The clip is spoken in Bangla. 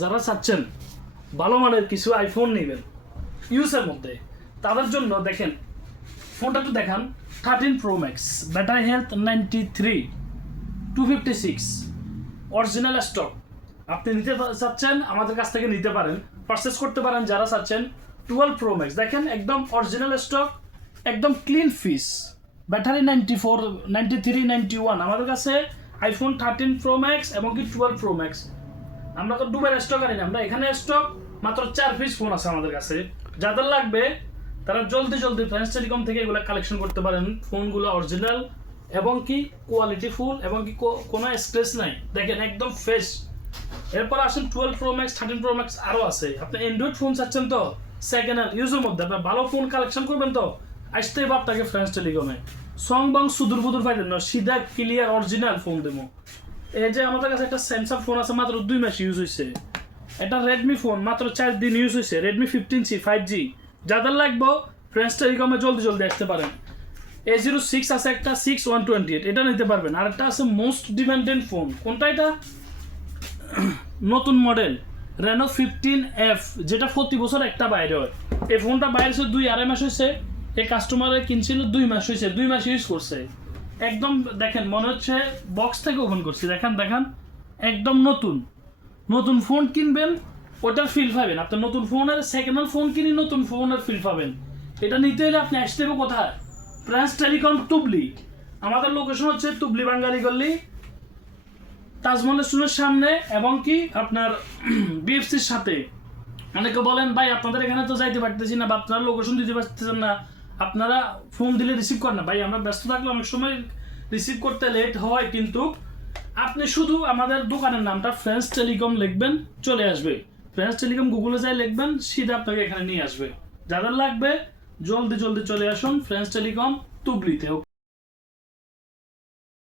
যারা চাচ্ছেন ভালো মানের কিছু আইফোন নেবেন ইউজের মধ্যে, তাদের জন্য দেখেন ফোনটা একটু দেখান। 13 Pro Max, battery health 93, 256, original stock. আপনি নিতে চাচ্ছেন আমাদের কাছ থেকে নিতে পারেন, পারচেস করতে পারেন যারা চাচ্ছেন। 12 Pro Max দেখেন একদম অরিজিনাল স্টক, একদম ক্লিন ফিস, ব্যাটারি 94, 93, 91। আমাদের কাছে আইফোন 13 Pro Max এবং কি 12 Pro Max, আমরা তো দুবার স্টক আনি না, আমরা এখানে স্টক মাত্র 4 পিস ফোন আছে আমাদের কাছে। যাদের লাগবে তারা জলদি জলদি ফ্রেন্ডস টেলিকম থেকে এগুলো কালেকশন করতে পারেন। ফোনগুলো অরিজিনাল এবং কি কোয়ালিটি ফুল এবং কি কোনো স্ক্র্যাচ নাই, দেখেন একদম ফ্রেশ। এরপর আসেন 12 Pro Max, 13 Pro Max আরও আছে। আপনি অ্যান্ড্রয়েড ফোন চাচ্ছেন তো সেকেন্ড হ্যান্ড ইউজের মধ্যে, আপনার ভালো ফোন কালেকশন করবেন তো আসতেই বা আপনাকে ফ্রেন্ডস টেলিকমে। সং বং সুদূর বুদুর পাইতেন না, সিধা ক্লিয়ার অরিজিনাল ফোন দেবো। এই যে আমাদের কাছে একটা স্যামসাং ফোন আছে, মাত্র 2 মাস ইউজ হয়েছে। এটা রেডমি ফোন, মাত্র 4 দিন ইউজ হয়েছে, রেডমি 15C 5G। যাদের লাগবে ফ্রেন্ডস টেলিকমে জলদি জলদি আসতে পারেন। A06 আছে একটা 6128, এটা নিতে পারবেন। আর একটা আছে মোস্ট ডিমান্ডেড ফোন, কোনটা এটা? নতুন মডেল Reno 15F, যেটা প্রতি বছর একটা বাইরে হয়। এই ফোনটা বাইরে হচ্ছে 2-2.5 মাস হয়েছে। এই কাস্টমারে কিনছিল 2 মাস হয়েছে, 2 মাস ইউজ করছে। একদম দেখেন মনে হচ্ছে বক্স থেকে ওপেন করছি, দেখেন দেখেন একদম নতুন। নতুন ফোন কিনবেন ওটার ফিল পাবেন, আপনার নতুন ফোনের সেকেন্ড হ্যান্ড ফোন কিনে নতুন ফোনের ফিল পাবেন। এটা নিতে হলে আপনি আসতে হবে কোথায়? Friends telecom Tubli. আমাদের লোকেশন হচ্ছে তুবলি বাঙালি গল্লি, তাজমহল স্টুডেন্টের সামনে এবং কি আপনার বিএফসির সাথে। অনেকে বলেন ভাই আপনাদের এখানে তো যাইতে পারতেছি না বা আপনারা লোকেশন দিতে পারতেছেন না, আপনারা ফোন দিলে রিসিভ করেন না। ভাই আমরা ব্যস্ত থাকলে অনেক সময় রিসিভ করতে লেট হয়, কিন্তু আপনি শুধু আমাদের দোকানের নামটা ফ্রেন্ডস টেলিকম লিখবেন, চলে আসবে। ফ্রেন্ডস টেলিকম গুগলে যাই লিখবেন, সিধা আপনাকে এখানে নিয়ে আসবে। যাদের লাগবে জলদি জলদি চলে আসুন ফ্রেন্ডস টেলিকম তুবলিতে।